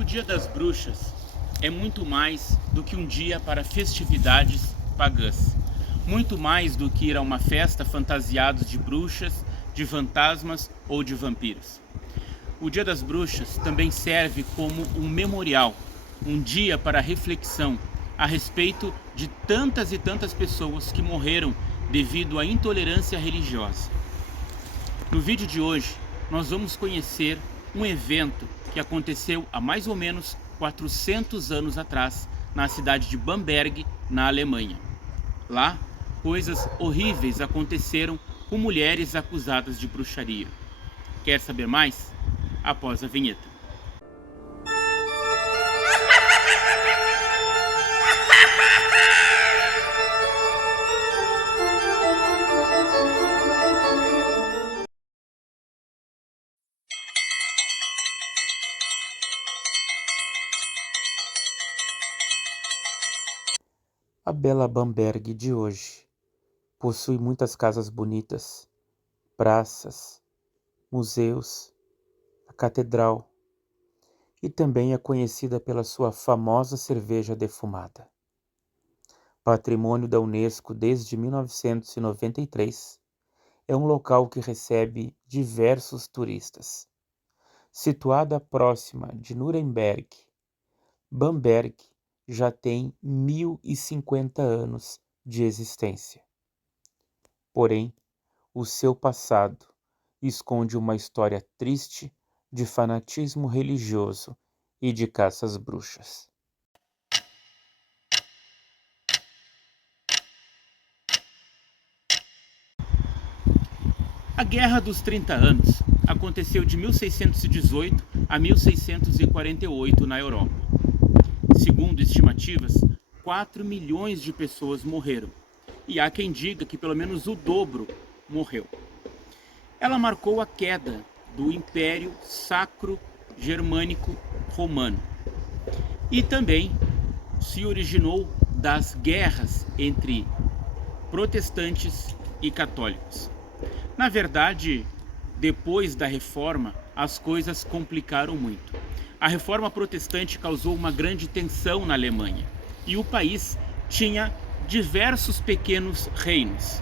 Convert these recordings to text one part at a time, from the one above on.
O Dia das Bruxas é muito mais do que um dia para festividades pagãs. Muito mais do que ir a uma festa fantasiados de bruxas, de fantasmas ou de vampiros. O Dia das Bruxas também serve como um memorial, um dia para reflexão a respeito de tantas e tantas pessoas que morreram devido à intolerância religiosa. No vídeo de hoje, nós vamos conhecer um evento que aconteceu há mais ou menos 400 anos atrás, na cidade de Bamberg, na Alemanha. Lá, coisas horríveis aconteceram com mulheres acusadas de bruxaria. Quer saber mais? Após a vinheta. A bela Bamberg de hoje possui muitas casas bonitas, praças, museus, a catedral e também é conhecida pela sua famosa cerveja defumada. Patrimônio da Unesco desde 1993, é um local que recebe diversos turistas. Situada próxima de Nuremberg, Bamberg já tem 1050 anos de existência. Porém, o seu passado esconde uma história triste de fanatismo religioso e de caças bruxas. A Guerra dos 30 Anos aconteceu de 1618 a 1648 na Europa. Segundo estimativas, 4 milhões de pessoas morreram, e há quem diga que pelo menos o dobro morreu. Ela marcou a queda do Império Sacro Germânico Romano e também se originou das guerras entre protestantes e católicos. Na verdade, depois da Reforma, as coisas complicaram muito. A Reforma Protestante causou uma grande tensão na Alemanha e o país tinha diversos pequenos reinos.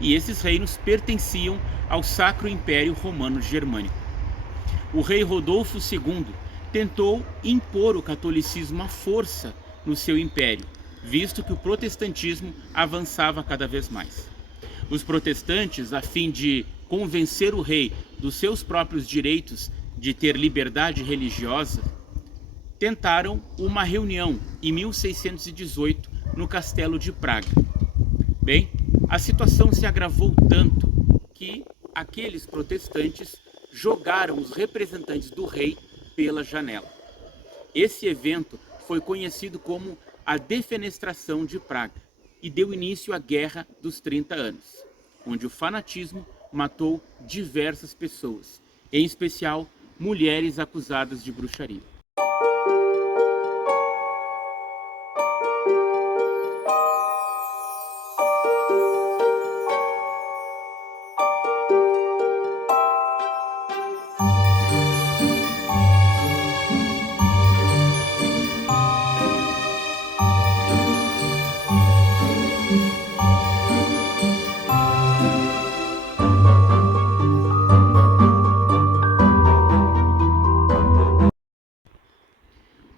E esses reinos pertenciam ao Sacro Império Romano Germânico. O rei Rodolfo II tentou impor o catolicismo à força no seu império, visto que o protestantismo avançava cada vez mais. Os protestantes, a fim de convencer o rei dos seus próprios direitos de ter liberdade religiosa, tentaram uma reunião em 1618 no Castelo de Praga. Bem, a situação se agravou tanto que aqueles protestantes jogaram os representantes do rei pela janela. Esse evento foi conhecido como a Defenestração de Praga e deu início à Guerra dos 30 Anos, onde o fanatismo matou diversas pessoas, em especial mulheres acusadas de bruxaria.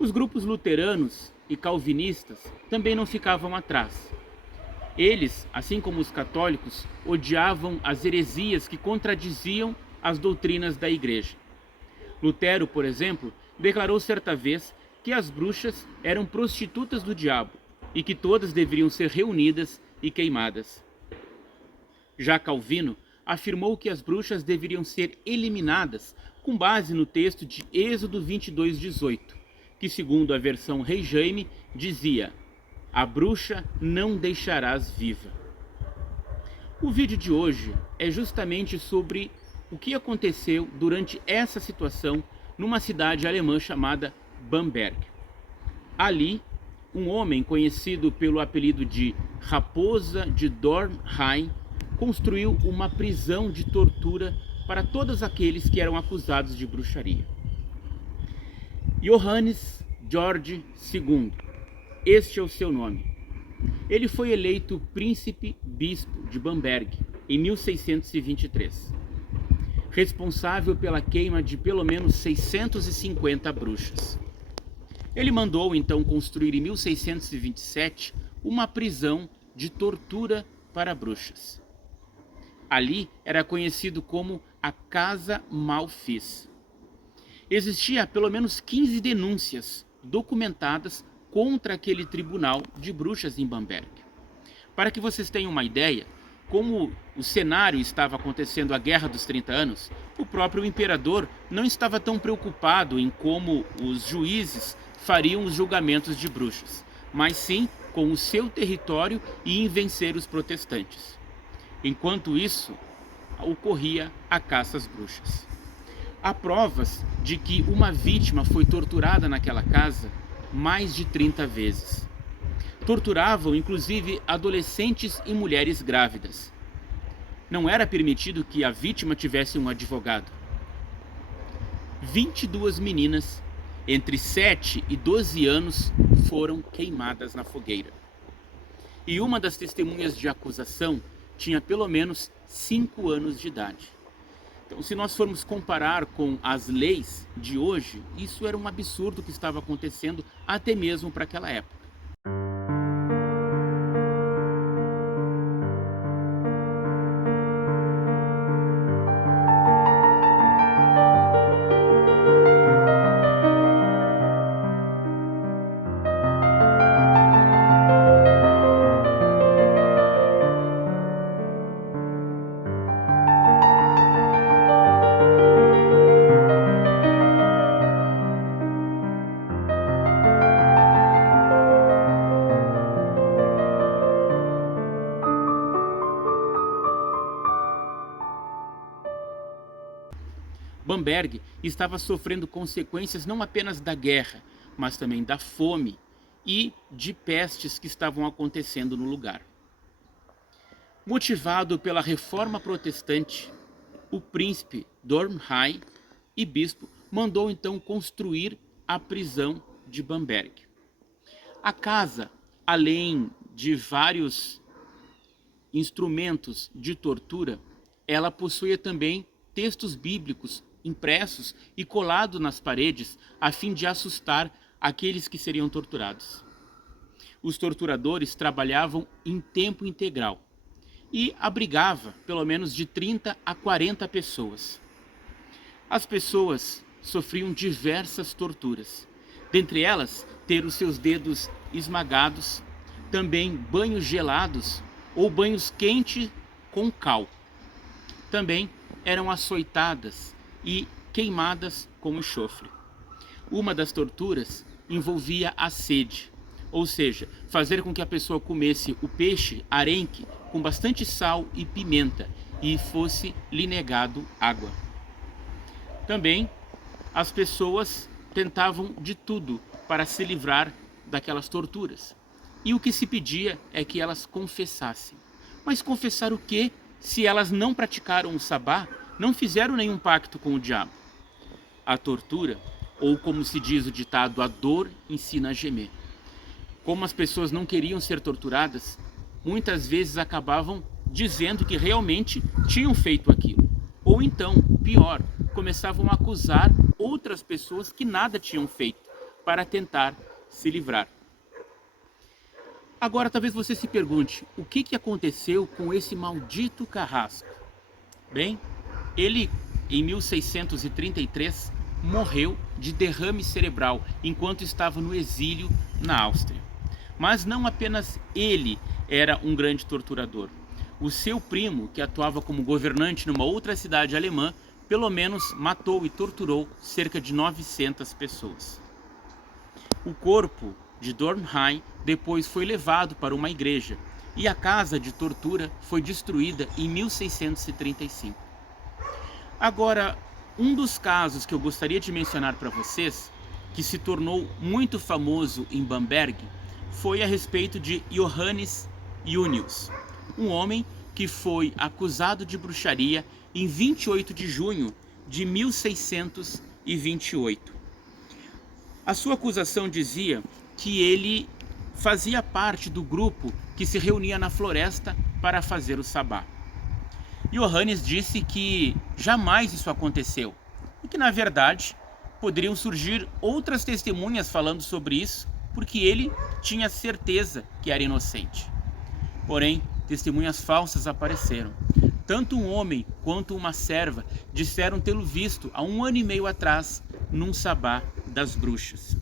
Os grupos luteranos e calvinistas também não ficavam atrás. Eles, assim como os católicos, odiavam as heresias que contradiziam as doutrinas da igreja. Lutero, por exemplo, declarou certa vez que as bruxas eram prostitutas do diabo e que todas deveriam ser reunidas e queimadas. Já Calvino afirmou que as bruxas deveriam ser eliminadas com base no texto de Êxodo 22:18, que segundo a versão Rei Jaime dizia: "A bruxa não deixarás viva". O vídeo de hoje é justamente sobre o que aconteceu durante essa situação numa cidade alemã chamada Bamberg. Ali, um homem conhecido pelo apelido de Raposa de Dornheim construiu uma prisão de tortura para todos aqueles que eram acusados de bruxaria. E Johannes George II, este é o seu nome. Ele foi eleito príncipe-bispo de Bamberg em 1623, responsável pela queima de pelo menos 650 bruxas. Ele mandou então construir em 1627 uma prisão de tortura para bruxas. Ali era conhecido como a Casa Malfis. Existia pelo menos 15 denúncias documentadas contra aquele tribunal de bruxas em Bamberg. Para que vocês tenham uma ideia, como o cenário estava acontecendo a Guerra dos 30 Anos, o próprio imperador não estava tão preocupado em como os juízes fariam os julgamentos de bruxas, mas sim com o seu território e em vencer os protestantes. Enquanto isso, ocorria a caça às bruxas. Há provas de que uma vítima foi torturada naquela casa mais de 30 vezes. Torturavam inclusive adolescentes e mulheres grávidas. Não era permitido que a vítima tivesse um advogado. 22 meninas entre 7 e 12 anos foram queimadas na fogueira. E uma das testemunhas de acusação tinha pelo menos 5 anos de idade. Então, se nós formos comparar com as leis de hoje, isso era um absurdo que estava acontecendo até mesmo para aquela época. Bamberg estava sofrendo consequências não apenas da guerra, mas também da fome e de pestes que estavam acontecendo no lugar. Motivado pela reforma protestante, o príncipe Dornheim e bispo mandou então construir a prisão de Bamberg. A casa, além de vários instrumentos de tortura, ela possuía também textos bíblicos impressos e colados nas paredes a fim de assustar aqueles que seriam torturados. Os torturadores trabalhavam em tempo integral e abrigava pelo menos de 30 a 40 pessoas. As pessoas sofriam diversas torturas, dentre elas ter os seus dedos esmagados, também banhos gelados ou banhos quentes com cal. Também eram açoitadas e queimadas com enxofre. Uma das torturas envolvia a sede, ou seja, fazer com que a pessoa comesse o peixe arenque com bastante sal e pimenta e fosse lhe negado água. Também as pessoas tentavam de tudo para se livrar daquelas torturas. E o que se pedia é que elas confessassem. Mas confessar o quê se elas não praticaram o sabá, não fizeram nenhum pacto com o diabo? A tortura, ou como se diz o ditado, a dor ensina a gemer. Como as pessoas não queriam ser torturadas, muitas vezes acabavam dizendo que realmente tinham feito aquilo. Ou então, pior, começavam a acusar outras pessoas que nada tinham feito para tentar se livrar. Agora talvez você se pergunte, o que aconteceu com esse maldito carrasco? Bem, ele em 1633 morreu de derrame cerebral enquanto estava no exílio na Áustria. Mas não apenas ele era um grande torturador. O seu primo, que atuava como governante numa outra cidade alemã, pelo menos matou e torturou cerca de 900 pessoas. O corpo de Dornheim depois foi levado para uma igreja e a casa de tortura foi destruída em 1635. Agora, um dos casos que eu gostaria de mencionar para vocês, que se tornou muito famoso em Bamberg, foi a respeito de Johannes Junius, um homem que foi acusado de bruxaria em 28 de junho de 1628. A sua acusação dizia que ele fazia parte do grupo que se reunia na floresta para fazer o sabá. Johannes disse que jamais isso aconteceu e que, na verdade, poderiam surgir outras testemunhas falando sobre isso, porque ele tinha certeza que era inocente. Porém, testemunhas falsas apareceram. Tanto um homem quanto uma serva disseram tê-lo visto há 1 ano e meio atrás num sabá das bruxas.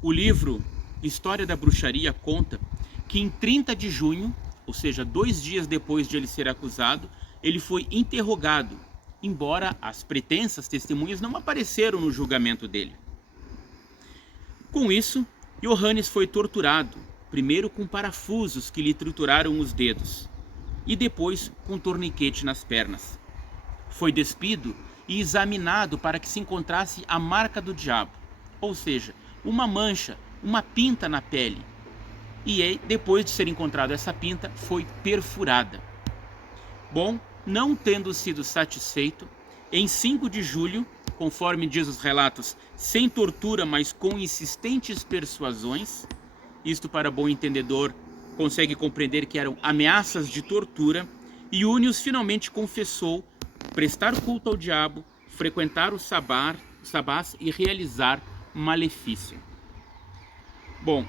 O livro História da Bruxaria conta que em 30 de junho, ou seja, 2 dias depois de ele ser acusado, ele foi interrogado, embora as pretensas testemunhas não apareceram no julgamento dele. Com isso, Johannes foi torturado, primeiro com parafusos que lhe trituraram os dedos, e depois com torniquete nas pernas. Foi despido e examinado para que se encontrasse a marca do diabo, ou seja, uma mancha, uma pinta na pele. E depois de ser encontrada essa pinta, foi perfurada. Bom, não tendo sido satisfeito, em 5 de julho, conforme diz os relatos, sem tortura, mas com insistentes persuasões, isto para bom entendedor consegue compreender que eram ameaças de tortura, Junius finalmente confessou prestar culto ao diabo, frequentar os sabás e realizar malefício. Bom,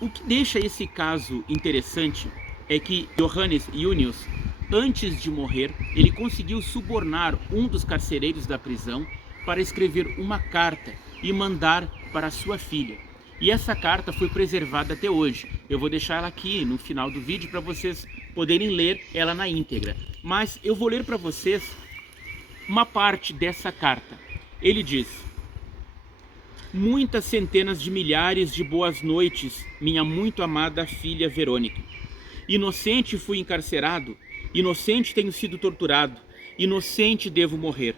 o que deixa esse caso interessante é que Johannes Junius, antes de morrer, ele conseguiu subornar um dos carcereiros da prisão para escrever uma carta e mandar para sua filha. E essa carta foi preservada até hoje. Eu vou deixar ela aqui no final do vídeo para vocês poderem ler ela na íntegra. Mas eu vou ler para vocês uma parte dessa carta. Ele diz: muitas centenas de milhares de boas noites, minha muito amada filha Verônica. Inocente fui encarcerado, inocente tenho sido torturado, inocente devo morrer.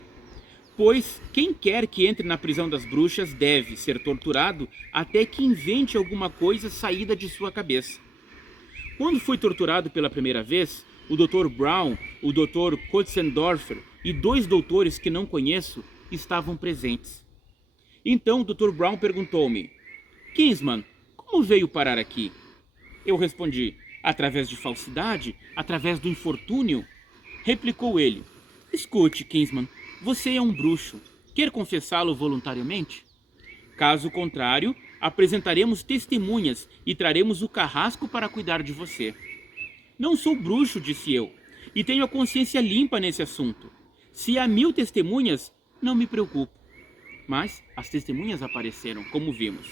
Pois quem quer que entre na prisão das bruxas deve ser torturado até que invente alguma coisa saída de sua cabeça. Quando fui torturado pela primeira vez, o Dr. Brown, o Dr. Kotzendorfer e 2 doutores que não conheço estavam presentes. Então o Dr. Brown perguntou-me: Kinsman, como veio parar aqui? Eu respondi: através de falsidade, através do infortúnio. Replicou ele: escute, Kinsman, você é um bruxo. Quer confessá-lo voluntariamente? Caso contrário, apresentaremos testemunhas e traremos o carrasco para cuidar de você. Não sou bruxo, disse eu, e tenho a consciência limpa nesse assunto. Se há 1000 testemunhas, não me preocupo. Mas as testemunhas apareceram, como vimos.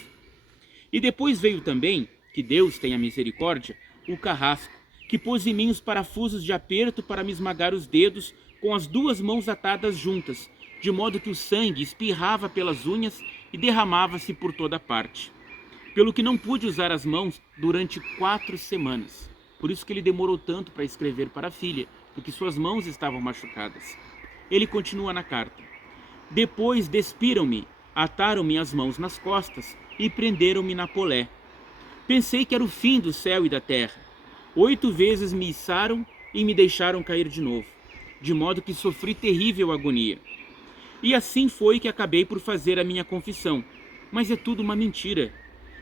E depois veio também, que Deus tenha misericórdia, o carrasco, que pôs em mim os parafusos de aperto para me esmagar os dedos com as 2 mãos atadas juntas, de modo que o sangue espirrava pelas unhas e derramava-se por toda parte. Pelo que não pude usar as mãos durante 4 semanas. Por isso que ele demorou tanto para escrever para a filha, porque suas mãos estavam machucadas. Ele continua na carta: depois despiram-me, ataram-me as mãos nas costas e prenderam-me na polé. Pensei que era o fim do céu e da terra. 8 vezes me içaram e me deixaram cair de novo, de modo que sofri terrível agonia. E assim foi que acabei por fazer a minha confissão. Mas é tudo uma mentira.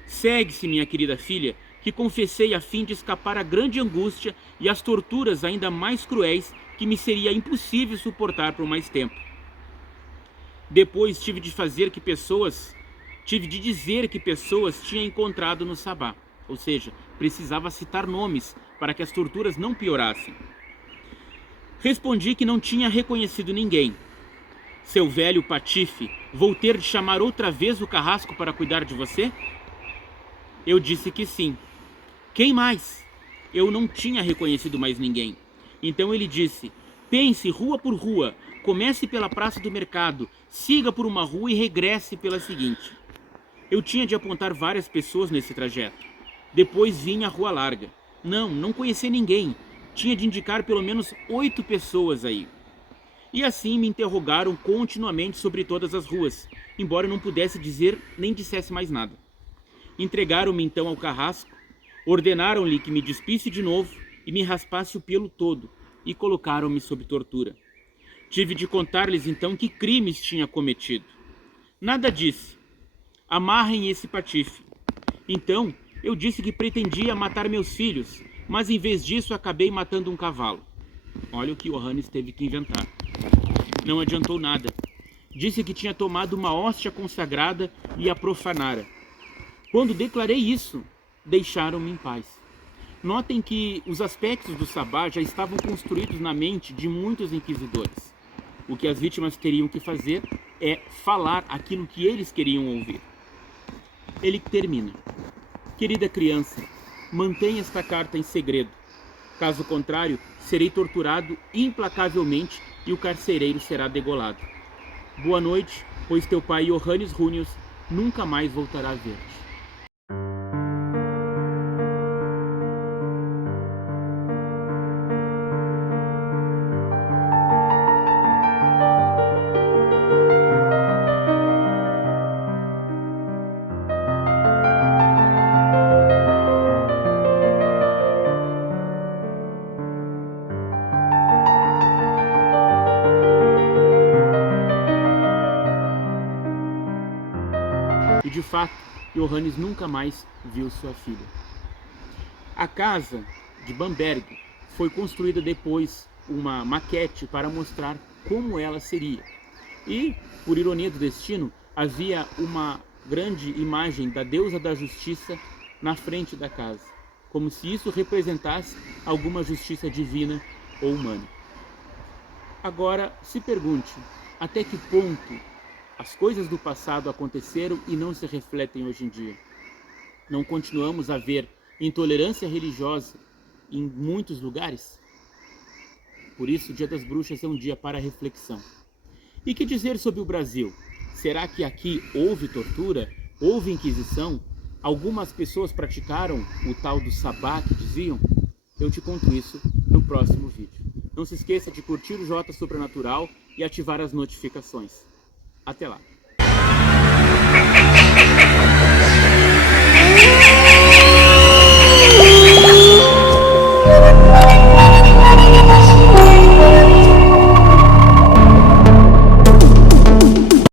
Segue-se, minha querida filha, que confessei a fim de escapar à grande angústia e às torturas ainda mais cruéis que me seria impossível suportar por mais tempo. Depois tive de dizer que pessoas tinha encontrado no sabá, ou seja, precisava citar nomes para que as torturas não piorassem. Respondi que não tinha reconhecido ninguém. Seu velho patife, vou ter de chamar outra vez o carrasco para cuidar de você? Eu disse que sim. Quem mais? Eu não tinha reconhecido mais ninguém. Então ele disse: pense rua por rua, comece pela praça do mercado, siga por uma rua e regresse pela seguinte. Eu tinha de apontar várias pessoas nesse trajeto. Depois vinha a rua larga. Não conhecia ninguém. Tinha de indicar pelo menos 8 pessoas aí. E assim me interrogaram continuamente sobre todas as ruas, embora eu não pudesse dizer nem dissesse mais nada. Entregaram-me então ao carrasco, ordenaram-lhe que me despisse de novo e me raspasse o pelo todo, e colocaram-me sob tortura. Tive de contar-lhes então que crimes tinha cometido. Nada disse. Amarrem esse patife. Então, eu disse que pretendia matar meus filhos, mas em vez disso acabei matando um cavalo. Olha o que Johannes teve que inventar. Não adiantou nada. Disse que tinha tomado uma hóstia consagrada e a profanara. Quando declarei isso, deixaram-me em paz. Notem que os aspectos do sabá já estavam construídos na mente de muitos inquisidores. O que as vítimas teriam que fazer é falar aquilo que eles queriam ouvir. Ele termina. Querida criança, mantenha esta carta em segredo. Caso contrário, serei torturado implacavelmente e o carcereiro será degolado. Boa noite, pois teu pai Johannes Runius nunca mais voltará a ver-te. E de fato, Johannes nunca mais viu sua filha. A casa de Bamberg foi construída depois uma maquete para mostrar como ela seria. E, por ironia do destino, havia uma grande imagem da deusa da justiça na frente da casa, como se isso representasse alguma justiça divina ou humana. Agora, se pergunte, até que ponto as coisas do passado aconteceram e não se refletem hoje em dia? Não continuamos a ver intolerância religiosa em muitos lugares? Por isso, o Dia das Bruxas é um dia para reflexão. E que dizer sobre o Brasil? Será que aqui houve tortura? Houve inquisição? Algumas pessoas praticaram o tal do sabá que diziam? Eu te conto isso no próximo vídeo. Não se esqueça de curtir o J Sobrenatural e ativar as notificações. Até lá!